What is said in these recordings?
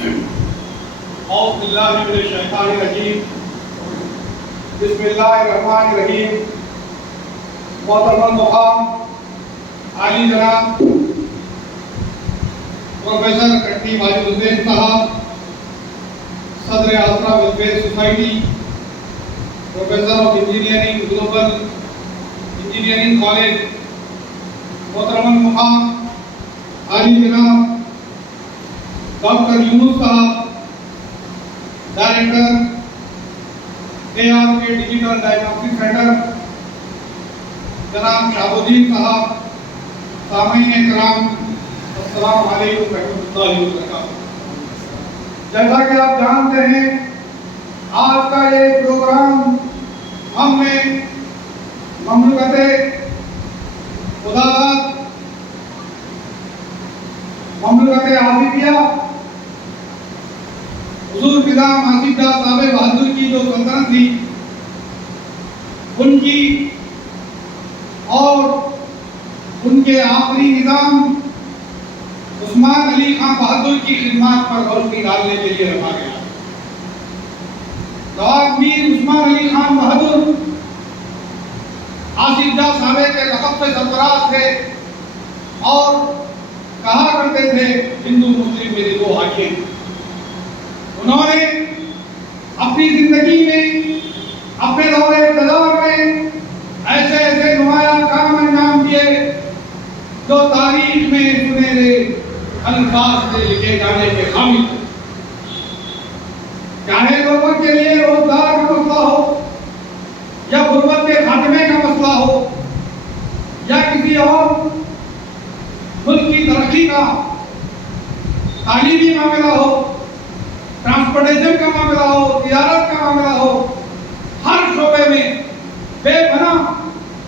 اعوذ باللہ من الشیطان الرجیم بسم اللہ الرحمن الرحیم. محترم المقام عالی جناب پروفیسر کٹنی واجد حسین صاحب، صدر آسرا welfare society, professor of engineering global engineering college, محترم المقام عالی جناب ڈاکٹر یونس صاحب، director ARK digital diagnostic centre, جناب شہاب الدین صاحب، سامعین کرام، السلام علیکم ورحمۃ اللہ وبرکاتہ. جیسا کہ آپ جانتے ہیں، آج کا یہ پروگرام ہم نے مملکت خداداد، مملکت آصفیہ، حضور نظام آصف شاہ صاحب بہادر کی جو سلطنت تھی ان کی اور ان کے آخری نظام عثمان علی خان بہادر کی خدمات پر روشنی ڈالنے کے لیے رکھا گیا. نواب میر عثمان علی خان بہادر آصف شاہ صاحب کے لقب سے سرفراز تھے اور کہا کرتے تھے ہندو مسلم میرے دو حاکم. انہوں نے اپنی زندگی میں، اپنے دور اقتدار میں ایسے ایسے نمایاں کام انجام دیے جو تاریخ میں سنہرے الفاظ سے لکھے جانے کے قابل. چاہے لوگوں کے لیے روزگار کا مسئلہ ہو، یا غربت کے خاتمے کا مسئلہ ہو، یا کسی اور ملک کی ترقی کا، تعلیمی معاملہ ہو، ٹرانسپورٹیشن کا معاملہ ہو، تجارت کا معاملہ ہو، ہر شعبے میں بے پناہ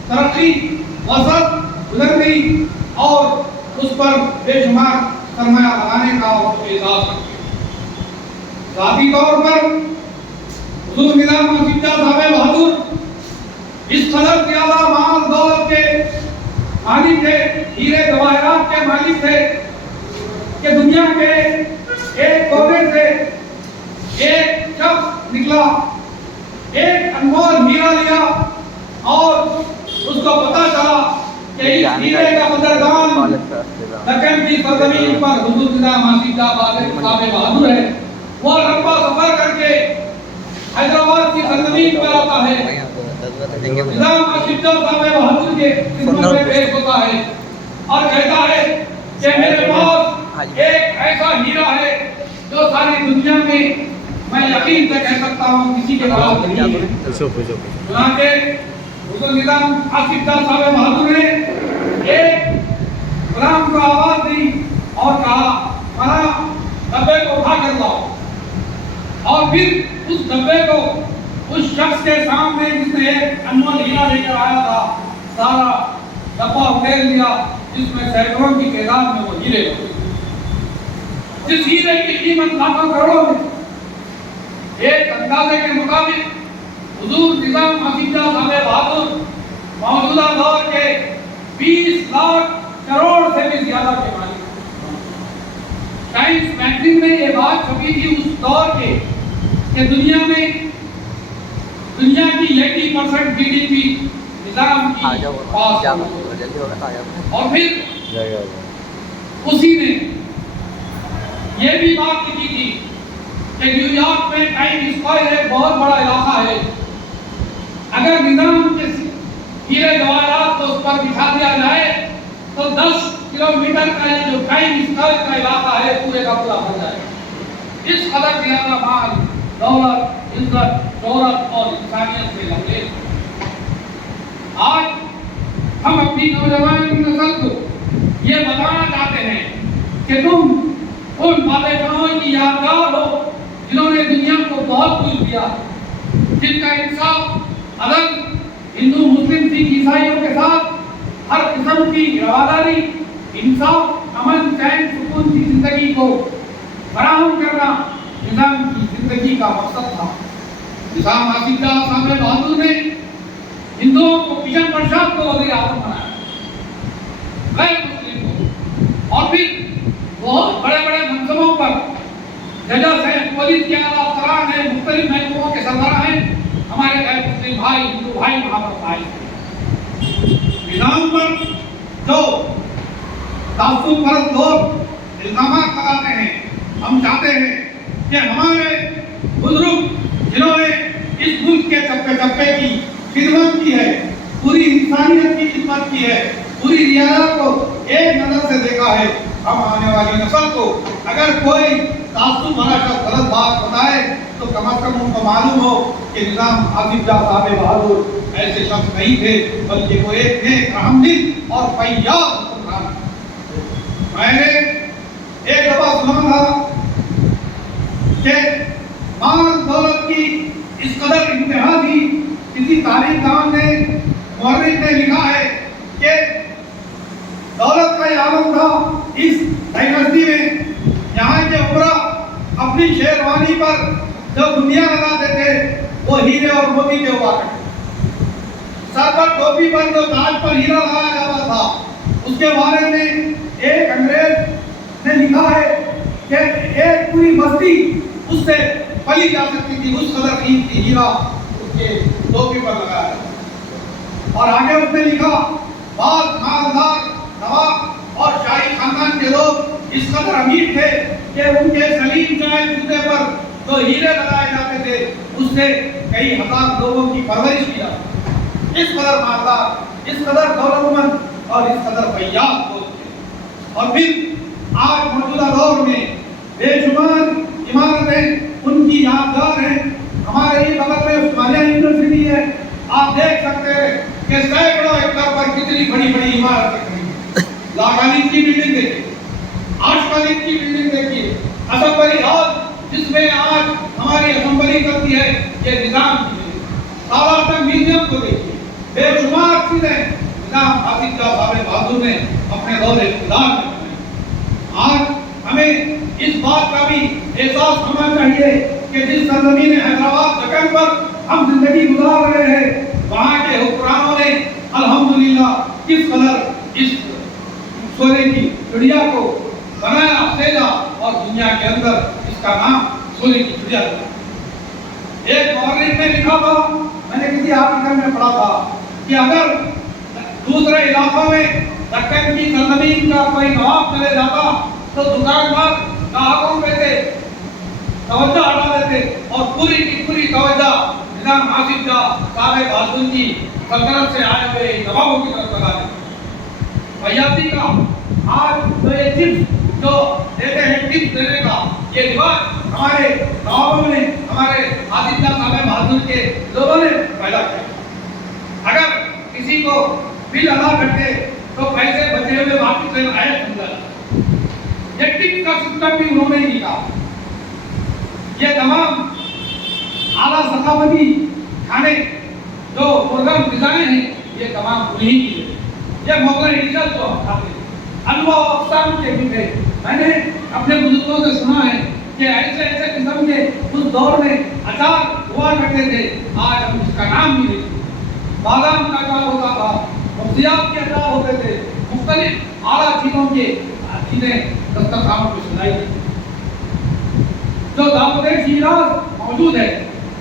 ترقی، وسعت، بلندی اور اس پر بے شمار سرمایہ لگانے کا اعزاز کرتے ہیں. ذاتی طور پر حضور نظام آصف شاہ صاحب بہادر اس قدر زیادہ مال دولت کے مالک تھے، ہیرے جواہرات کے مالک تھے کہ دنیا کے ایک کونے سے ایک شخص نکلا، ایک انمول ہیرا لیا اور اس کو پتا چلا کہ اس ہیرے کا قدردان دکن کی سرزمین پر حضور نظام آصف شاہ صاحب بہادر ہے. وہ لمبا سفر کر کے حیدرآباد کی سرزمین پر آتا ہے، نظام آصف شاہ صاحب بہادر کے خدمت میں پیش ہوتا ہے اور کہتا ہے کہ میرے پاس ایک ایسا ہیرا ہے جو ساری دنیا میں میں یقین سے کہہ سکتا ہوں کسی کے پاس نہیں ہے. چنانچہ حضور نظام آصف شاہ صاحب بہادر نے ایک غلام کو آواز دی اور کہا فلاں ڈبے کو اٹھا کر لاؤ، اور پھر اس ڈبے کو اس شخص کے سامنے جس نے ایک انمول ہیرا لے کر آیا تھا، سارا ڈبہ اٹھیل لیا جس میں سینکڑوں کی تعداد میں وہ ہیرے ہوتے. جس ہیرے کی قیمت لاکھوں کروڑوں میں، ایک اندازے کے مطابق حضور نظام آصف شاہ صاحب بہادر موجودہ دور کے 20 لاکھ کروڑ سے بھی زیادہ کے مالک. ٹائمز میگزین میں یہ بات چھپی تھی اس دور کے کہ دنیا کی 80% GDP نظام کی پاس ہے. اور پھر اسی نے یہ بھی بات لکھی تھی کہ نیو یارک میں ٹائم اسکوائر ایک بہت بڑا علاقہ ہے، اگر نظام کے ہیرے جواہرات کو اس پر بچھا دیا جائے تو 10 کلومیٹر کا یہ جو ٹائم اسکوائر کا علاقہ ہے پورے کا پورا بن جائے. اس قدر زیادہ مال، دولت، عزت، شہرت اور انسانیت سے لبریز. آج ہم اپنی نوجوان نسل کو یہ بتانا چاہتے ہیں کہ تم ان بادشاہوں کی یادگار ہو جنہوں نے دنیا کو بہت کچھ دیا، جن کا انصاف، عدل، ہندو مسلم سکھ عیسائیوں کے ساتھ ہر قسم کی رواداری، انصاف، امن، چین، سکون کی زندگی کو فراہم کرنا نظام کی زندگی کا مقصد تھا. نظام آصف شاہ صاحب بہادر نے ہندوؤں کو کشن پرساد کو وزیر اعظم بنایا، غیر مسلم کو، اور پھر بہت بڑے بڑے منصبوں پر ججز ہیں، پولیس کے اعلیٰ افسران ہیں، مختلف محکموں کے سربراہ ہیں، ہمارے غیر مسلم بھائی، ہندو بھائی وہاں پر آئے ہیں۔ نظام پر جو تعصب پرست لوگ الزامات لگاتے ہیں، ہم چاہتے ہیں کہ ہمارے بزرگ جنہوں نے اس ملک کے چپے چپے کی خدمت کی ہے، پوری انسانیت کی خدمت کی ہے، پوری ریاست کو ایک نظر سے دیکھا ہے، ہم آنے والی نسل کو اگر کوئی تعصب بھرا شخص غلط بات بتائے تو کم از کم ان کو معلوم ہو کہ نظام آصف جاہ صاحب بہادر ایسے شخص نہیں تھے، بلکہ وہ ایک نیک رحم دل اور فیاض حکمران۔ میں نے ایک دفعہ سنا تھا کہ مال دولت کی اس قدر انتہا تھی، کسی تاریخ دان نے، مورخ نے لکھا ہے کہ دولت کا یہ عالم تھا اس ڈائناسٹی میں، یہاں کے عمرہ اپنی شیروانی پر جو دنیا لگاتے تھے وہ ہیرے اور موتی کے ہوا کرتے، سر پر ٹوپی پر جو تاج پر ہیرا لگایا جاتا تھا، اس کے بارے میں ایک انگریز نے لکھا ہے کہ ایک پوری بستی اس سے پلی جا سکتی تھی، اس قدر قیمتی ہیرا اس کے ٹوپی پر لگایا جاتا۔ اور آگے اس نے لکھا بعض مالدار نواب اور شاہی خاندان کے لوگ اس قدر امیر تھے کہ ان کے سلیم چائے جوتے پر جو ہیرے لگائے جاتے تھے اس سے کئی ہزار لوگوں کی پرورش کی جاتی، اس قدر مالدار، اس قدر دولت مند اور اس قدر فیاض لوگ تھے۔ اور پھر آج موجودہ دور میں بے شمار عمارتیں ان کی یادگار ہیں، ہمارے ہی بغل میں عثمانیہ یونیورسٹی ہے، آپ دیکھ سکتے ہیں کہ سینکڑوں ایکڑ پر کتنی بڑی بڑی عمارتیں کھڑی ہیں، لاکھالیز کی بلڈنگ دیکھیے، آشکالیز کی بلڈنگ دیکھیے، اسمبلی ہال جس میں آج ہماری اسمبلی کرتی ہے یہ نظام کی ہے، سالار میوزیم کو دیکھیے، بے شمار چیزیں نظام آصف جاہ صاحب بہادر نے اپنے دور اقتدار میں بنائی۔ آج ہمیں اس بات کا بھی احساس ہونا چاہیے کہ جس سرزمین حیدرآباد دکن پر ہم زندگی گزار رہے ہیں وہاں کے حکمرانوں نے الحمدللہ کس قدر اس سونے کی چڑیا کو بنایا، سیجا اور دنیا کے اندر اس کا نام سونے کی چڑیا رکھا۔ ایک مورخ نے لکھا تھا، میں نے کسی آرٹیکل میں پڑھا تھا کہ اگر دوسرے علاقوں میں دکن کی سرزمین کا کوئی نواب چلے جاتا تو دکاندار گاہکوں پہ سے توجہ ہٹا دیتے اور پوری کی پوری توجہ نظام آصف جاہ صاحب بہادر کی سلطنت سے آئے ہوئے نوابوں کی طرف لگا دیتے۔ فیاضی کا آج جو یہ ٹپس جو دیتے ہیں، ٹپس دینے کا یہ رواج ہمارے نوابوں نے، ہمارے آصف جاہ صاحب بہادر کے لوگوں نے پیدا کیا۔ اگر کسی کو بل ادا کرتے تو پیسے بچے ہوئے واپس لینا ہے سمجھا، یہ ٹپس کا سسٹم بھی انہوں نے لکھا۔ یہ تمام اعلیٰ ثقافتی کھانے جو پروگرام غذائیں ہیں یہ تمام انہی کی ہے۔ یہ مغل ڈشز جو ہم کھاتے ہیں انواع و اقسام کے بھی تھے۔ میں نے اپنے بزرگوں سے سنا ہے کہ ایسے ایسے قسم کے اس دور میں اچار ہوا کرتے تھے، آج ہم اس کا نام بھی نہیں۔ بادام کا اچار ہوتا تھا، مغزیات کے اچار ہوتے تھے، مختلف اعلیٰ چیزوں کے چیزیں دسترخوانوں پہ سجائی جاتی۔ جو دعوت شیراز موجود ہے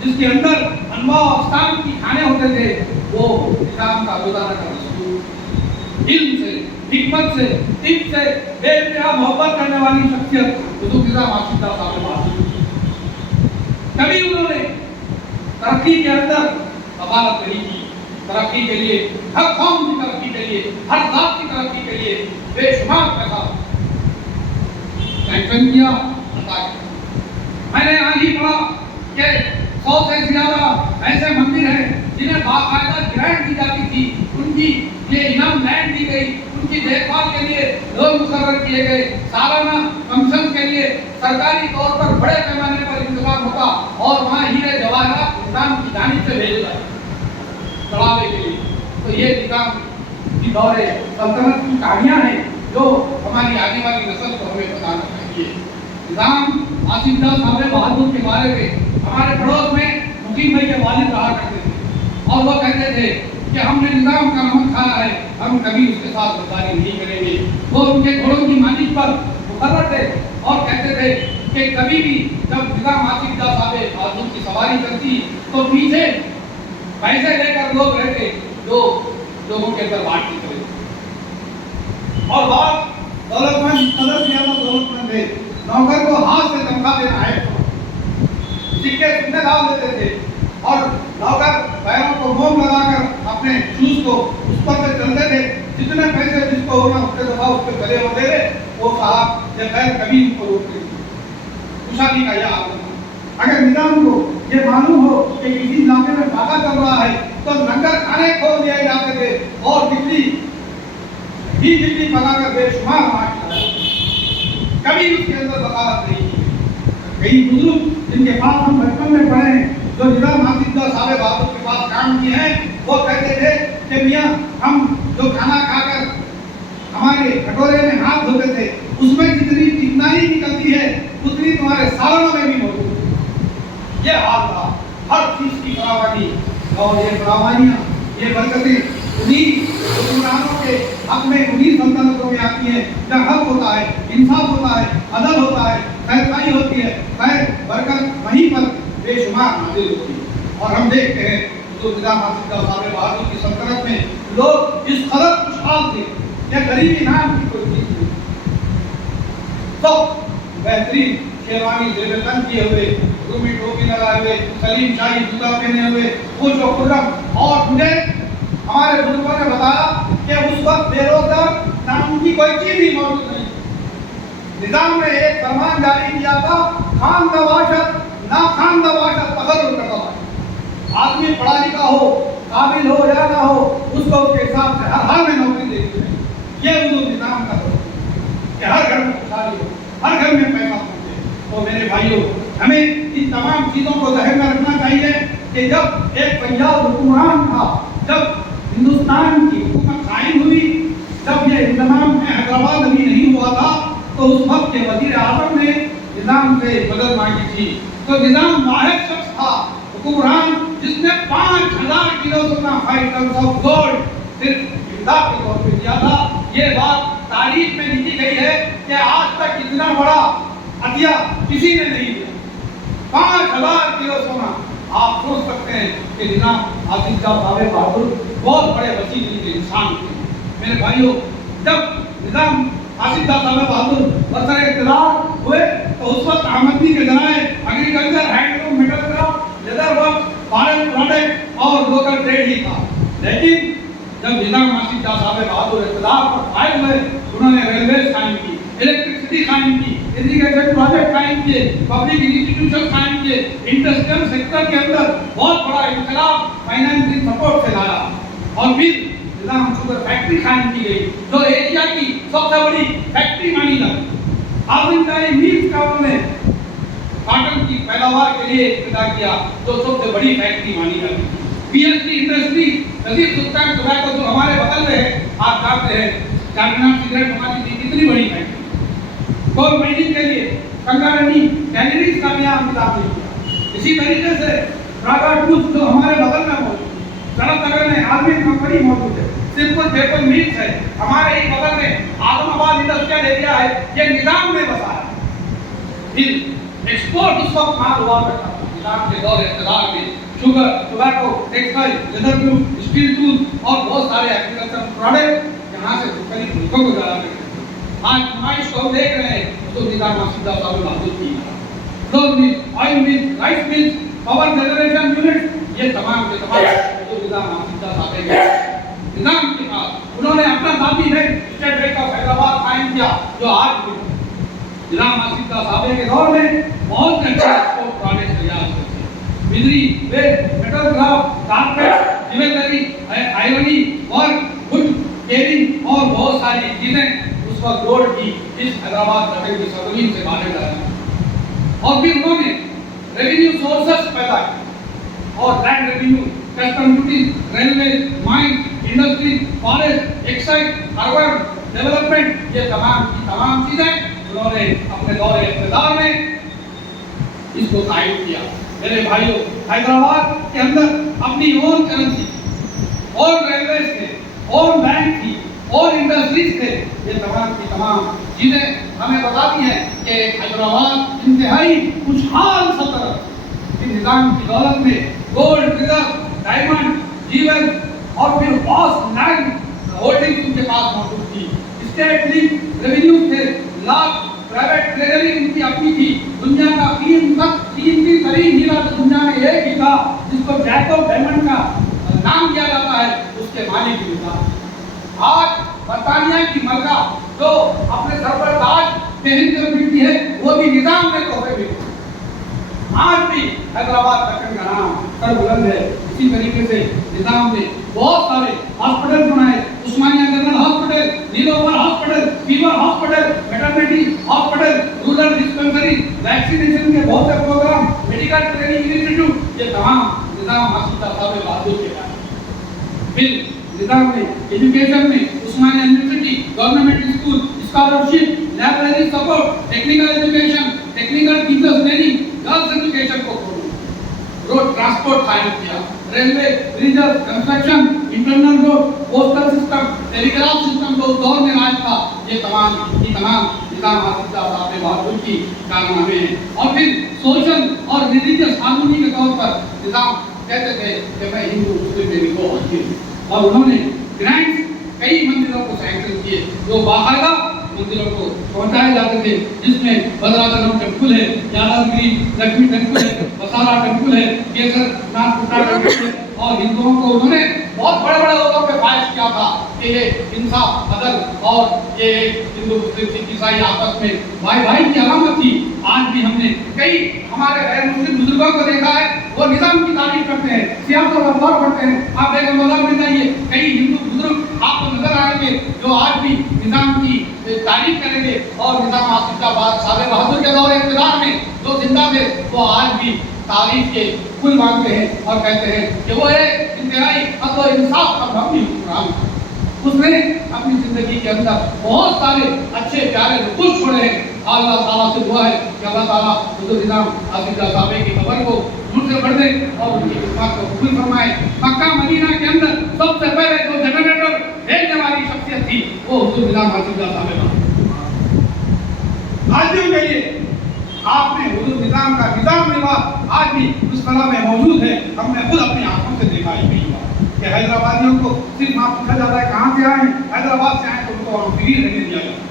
جس کے اندر انواع و اقسام کی کھانے ہوتے تھے، وہ نظام کا روزانہ کا دستور، علم سے، حکمت سے، طب سے بے انتہا محبت کرنے والی شخصیت حضور نظام آصف جاہ صاحب بہادر۔ کبھی انہوں نے ترقی کے اندر غفلت نہیں کی، ترقی کے لیے، ہر قوم کی ترقی کے لیے، ہر ذات کی ترقی کے لیے بے شمار پیسہ سینکشن کیا، عطا کیا۔ میں نے آج ہی پڑھا کہ 100 سے زیادہ ایسے مندر ہیں جنہیں باقاعدہ گرانٹ دی جاتی تھی، ان کی یہ انعام لینڈ دی گئی، ان کی دیکھ بھال کے لیے لوگ مقرر کیے گئے، سالانہ فنکشن کے لیے سرکاری طور پر بڑے پیمانے پر انتظام ہوتا اور وہاں ہیرے جواہرات نظام کی جانب سے بھیجے جاتے چڑھاوے کے لیے۔ تو یہ نظام کی دور سلطنت کی کہانیاں ہیں جو ہماری آنے والی نسل کو ہمیں بتانا چاہیے۔ نظام آصف جاہ صاحب بہادر کے بارے میں ہمارے پڑوس میں مقیم بھائی کے والد رہا کرتے تھے اور وہ کہتے تھے کہ ہم نے نظام کا نمک کھایا ہے، ہم کبھی اس کے ساتھ غداری نہیں کریں گے۔ وہ ان کے گھوڑوں کی مالک پر مقرر تھے اور کہتے تھے کہ کبھی بھی جب نظام آصف جاہ صاحب بہادر کی سواری کرتی تو پیچھے پیسے لے کر لوگ رہتے جو لوگوں کے اندر بانٹتی کرے، اور بات دولت مند قدر زیادہ دولت مند ہے، نوکر کو ہاتھ سے تنخواہ دینا ہے، سکے سکنے ڈال دیتے تھے اور نوکر پیروں کو موم لگا کر اپنے شوز کو اس پر سے چلتے تھے، جتنے پیسے جس کو ہونا اس کے دفعہ اس پہ چلے ہوتے تھے، وہ صاحب یہ خیر کبھی ان کو روکتے تھے۔ خوشحالی کا یہ عالم ہے۔ اگر نظام کو یہ معلوم ہو کہ کسی علاقے میں ڈاکہ چل رہا ہے تو لنگر کھانے کھول دیے جاتے تھے اور بجلی پکا کر بے شمار مار کھایا، کبھی اس کے اندر وکالت نہیں کی۔ کئی بزرگ جن کے پاس ہم بچپن میں پڑھے ہیں، جو نظام آصف جاہ صاحب بہادر کے پاس کام کیے ہیں، وہ کہتے تھے کہ میاں ہم جو کھانا کھا کر ہمارے کٹورے میں ہاتھ دھوتے تھے اس میں جتنی چکنائی نکلتی ہے اتنی تمہارے سالنوں میں بھی موجود ہے۔ یہ حال تھا، ہر چیز کی فراوانی، اور یہ فراوانیاں، یہ برکتیں انہیں حکمرانوں کے حق میں، انہیں سلطنتوں میں آتی ہیں جہاں حق ہوتا ہے، انصاف ہوتا ہے، عدل ہوتا ہے، خیرخواہی ہوتی ہے، خیر برکت وہیں پر بے شمار نازل ہوتی ہے۔ اور ہم دیکھتے ہیں جو نظام آصف جاہ صاحب بہادر کی سلطنت میں لوگ اس قدر خوشحال تھے کہ غریبی نام کی کوئی چیز نہیں، تو بہترین شیروانی زیب تن کیے ہوئے، رومی ٹوپی لگائے ہوئے، سلیم شاہی جوتا پہنے ہوئے، خوش و خرم، اور مجھے ہمارے بزرگوں نے بتایا کہ اس وقت بے روزگار نام کی کوئی چیز ہی موجود نہیں۔ نظام نے ایک فرمان جاری کیا تھا، خان کا باشد نہ خان کا باشد تقرر کا باشد، آدمی پڑھا لکھا ہو، قابل ہو یا نہ ہو، اس کو اس کے حساب سے ہر حال میں نوکری دینی چاہیے۔ یہ حضور نظام کا ہے کہ ہر گھر میں خوشحالی ہو، ہر گھر میں پیسہ پہنچے۔ تو میرے بھائیوں، ہمیں ان تمام چیزوں کو ذہن میں رکھنا چاہیے کہ جب ایک پنجاب حکمران تھا، جب ہندوستان کی حکومت قائم ہوئی، جب یہ انضمام میں حیدرآباد ابھی نہیں ہوا تھا، تو اس وقت کے وزیر اعظم نے نظام سے مدد مانگی تھی۔ تو نظام واحد شخص تھا حکمران جس نے 5000 کلو سونا 5 ٹنز آف گولڈ صرف امداد کے طور پہ دیا تھا۔ یہ بات تاریخ میں لکھی گئی ہے کہ آج تک اتنا بڑا عطیہ کسی نے نہیں دیا، 5000 کلو سونا۔ آپ سوچ سکتے ہیں کہ نظام آصف جاہ صاحب بہادر بہت بڑے وسیع دل کے انسان تھے۔ میرے بھائیوں، جب نظام آصف جاہ صاحب بہادر برسر اقتدار ہوئے تو اس وقت آمدنی کے ذرائع agriculture, handloom, metal craft, leather work, foreign product اور لوکل ٹریڈ ہی تھا۔ لیکن جب نظام آصف جاہ صاحب بہادر اقتدار پر قائم ہوئے، انہوں نے ریلویز قائم کی، الیکٹرسٹی قائم کی، ایگریکلچر پروجیکٹ قائم کیے، پبلک انسٹیٹیوشن قائم کیے، انڈسٹریل سیکٹر کے اندر بہت بڑا انقلاب فائنینشل سپورٹ سے لایا، اور پھر نظام شوگر فیکٹری قائم کی گئی جو ایشیا کی سب سے بڑی فیکٹری مانی جاتی۔ آزمائش میلز کا انہوں نے کاٹن کی پیداوار کے لیے ابتدا کیا جو سب سے بڑی فیکٹری مانی جاتی ہے۔ P S T industry, Nazir Sultan tobacco جو ہمارے بغل میں ہے، آپ جانتے ہیں چارمینار سگریٹ بناتی تھی، کتنی بڑی فیکٹری۔ کول مائننگ کے لیے کنگارنی ٹینریز کا بھی انتظام نہیں کیا۔ اسی طریقے سے راگا ٹوز جو ہمارے بغل میں موجود ہے، سڑک نگر میں آلمین کمپنی موجود ہے، سمپل پیپر ملز ہے، ہمارے ہی بغل میں اعظم آباد انڈسٹریل ایریا ہے، یہ نظام نے بسایا۔ پھر ایکسپورٹ اس وقت مال ہوا کرتا تھا نظام کے دور اقتدار میں، sugar, tobacco, textile, leather proof, steel tools اور بہت سارے ایگریکلچر پروڈکٹ یہاں سے مختلف ملکوں کو جایا کرتے تھے۔ آج نمائش کو ہم دیکھ رہے ہیں تو نظام آصف جاہ صاحب بہادر کی flour mills, oil mills, rice mills, power generation unit, یہ تمام کے تمام جو نظام آصف جاہ صاحب کے نظام کے پاس انہوں نے اپنا ذاتی bank state bank of Hyderabad قائم کیا جو آج بھی نظام آصف جاہ صاحب کے دور میں بہت اچھے ایکسپورٹ پروڈکٹ تیار کرتے ہیں۔ بجلی، wheat, metal craft, carpet, jewellery, آئرنی اور وڈ کیرنگ اور بہت ساری چیزیں اس وقت روڈ کی اس حیدرآباد شہر کی سرزمین سے باہر لائی، اور پھر انہوں نے ریونیو سورسز پیدا کیے اور land revenue, custom duties, railway, mine, industry, forest, excise, urban development, یہ تمام کی تمام چیزیں انہوں نے اپنے دور اقتدار میں اس کو قائم کیا۔ میرے بھائیوں، حیدرآباد کے اندر اپنی اون کرنسی، اور ریلویز تھے، اور بینک تھی، اور انڈسٹریز تھے، یہ تمام کی تمام چیزیں ہمیں بتاتی ہیں کہ حیدرآباد انتہائی خوشحال سلطنت کے نظام کی دولت میں گولڈ ریزرو ڈائمنڈ جیول اور پھر واس لینڈ ہولڈنگ ان کے پاس موجود تھی. اسٹیٹ لنک ریونیو تھے, لاکھ پرائیویٹ ٹریجری ان کی اپنی تھی. دنیا کا قیمتی ترین ہیرا تو دنیا میں ایک ہی تھا جس کو جیک آف ڈائمنڈ کا نام دیا جاتا ہے, اس کے مالک بھی تھا. آج برطانیہ کی ملکہ جو اپنے سر پر تاج پہن کر ملتی ہے وہ بھی نظام میں تحفے میں. آج بھی حیدرآباد دکن کا نام سر بلند ہے. اسی طریقے سے نظام نے بہت سارے ہاسپٹل بنائے, Osmania general hospital, Niloufer hospital, fever hospital, maternity hospital, rural dispensary, vaccination کے بہت سے پروگرام, میڈیکل ٹریننگ انسٹیٹیوٹ, یہ تمام نظام حاصل صاحب بہادر کے ہیں. پھر نظام نے ایجوکیشن میں Osmania university, government school, scholarship, library support, technical education, technical teachers training, girls education کو کھولو, روڈ ٹرانسپورٹ قائم کیا, railway, bridges, construction, internal road, postal system, telegraph system جو اس دور میں رائج تھا, یہ تمام نظام حاصل صاحب بہادر کی کارنامے ہیں. اور پھر سوشل اور ریلیجیس ہارمونی کے طور پر نظام کہتے تھے کہ میں ہندو مسلم میں بھی کو ہوتی ہوں, اور انہوں نے گرانٹس کئی مندروں کو سینکشن کیے جو باقاعدہ مندروں کو پہنچائے جاتے تھے, جس میں بدراچلم ٹیمپل ہے, یادگیری لکشمی ٹیمپل ہے, بسارا ٹیمپل ہے, کیسر ناتھ پٹا ٹیمپل ہے. اور ہندوؤں کو انہوں نے بہت بڑے بڑے عہدوں پہ فائز کیا تھا کہ یہ انصاف, عدل اور یہ ہندو مسلم سکھ عیسائی آپس میں بھائی بھائی کی علامت تھی. آج بھی ہم نے کئی ہمارے غیر مسلم بزرگوں کو دیکھا ہے وہ نظام کی تعریف کرتے ہیں, سیاست اور اخبار پڑھتے ہیں. آپ ایک بازار میں جائیے, کئی ہندو بزرگ آپ کو نظر آئیں گے جو آج بھی نظام کی تعریف کریں گے. اور نظام حاصل صاحب بہادر کے دور اقتدار میں جو زندہ تھے وہ آج بھی تعریف کے پھول مانگتے ہیں اور کہتے ہیں کہ وہ ایک انتہائی عدل و انصاف کا مبنی حکمران تھا. اس نے اپنی زندگی کے اندر بہت سارے اچھے پیارے نقوش چھوڑے ہیں. اللہ تعالیٰ سے دعا ہے کہ اللہ تعالیٰ حضور نظام حاصل صاحب کی خبر کو دور سے بڑھ دے اور ان کی خدمات کو قبول فرمائے. مکہ مدینہ کے اندر سب سے پہلے جو جنریٹر بھیجنے والی شخصیت تھی وہ حضور نظام حاصل صاحب. حاجیوں کے لیے آپ نے حضور نظام کا نظام لباس آج بھی اس قلعہ میں موجود ہے. ہم نے خود اپنی آنکھوں سے دیکھا ہے کہ حیدرآبادیوں کو صرف آپ پوچھا جاتا ہے کہاں سے آئے, حیدرآباد سے آئے تو ان کو وہاں فری رہنے دیا جاتا ہے.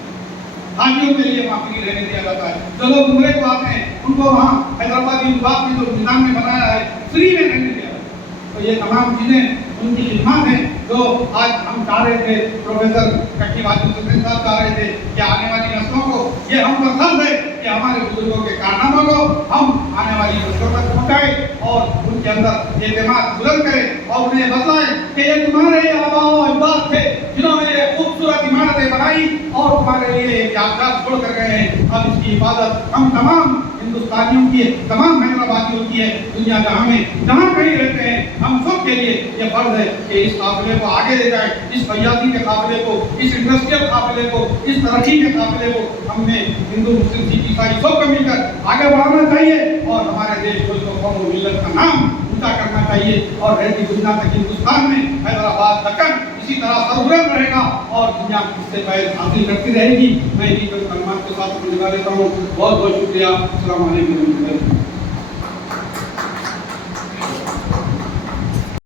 حاجیوں کے لیے وہاں فری رہنے دیا جاتا ہے. جو لوگ عمرے کو آتے ہیں ان کو وہاں حیدرآبادی لباس میں جو نظام نے بنایا ہے فری میں رہنے دیا جاتا ہے. تو یہ تمام چیزیں ان کی خدمات ہیں جو آج ہم چاہ رہے تھے. پروفیسر کٹی واجد حسین صاحب چاہ رہے تھے کہ آنے والی نسلوں کو یہ ہم پر فرض ہے کہ ہمارے بزرگوں کے کارناموں کو ہم آنے والی نسلوں تک پہنچائیں اور ان کے اندر اعتماد بلند کریں اور انہیں بتلائیں کہ یہ تمہارے آباء و اجداد تھے جنہوں نے یہ خوبصورت عمارتیں بنائی اور تمہارے لیے یادگار چھوڑ کر گئے ہیں. اب اس کی حفاظت ہم تمام ہندوستانیوں کی ہے, تمام حیدرآبادیوں کی ہے. دنیا جہاں میں جہاں کہیں رہتے ہیں ہم سب کے لیے یہ فرض ہے کہ اس قافلے کو آگے لے جائیں, اس فیاضی کے قافلے کو, اس انڈسٹریل قافلے کو, اس ترقی کے قافلے کو ہم نے ہندو مسلم سکھ عیسائی سب کو مل کر آگے بڑھانا چاہیے اور ہمارے دیش کو قوم و ملت کا نام اونچا کرنا چاہیے. اور رہتی دنیا تک ہندوستان میں حیدرآباد دکن اسی طرح سربلند رہے گا اور دنیا اس سے فیض حاصل کرتی رہے گی. میں انہیں کلمات کے ساتھ گزار لیتا ہوں. بہت بہت شکریہ. السلام علیکم.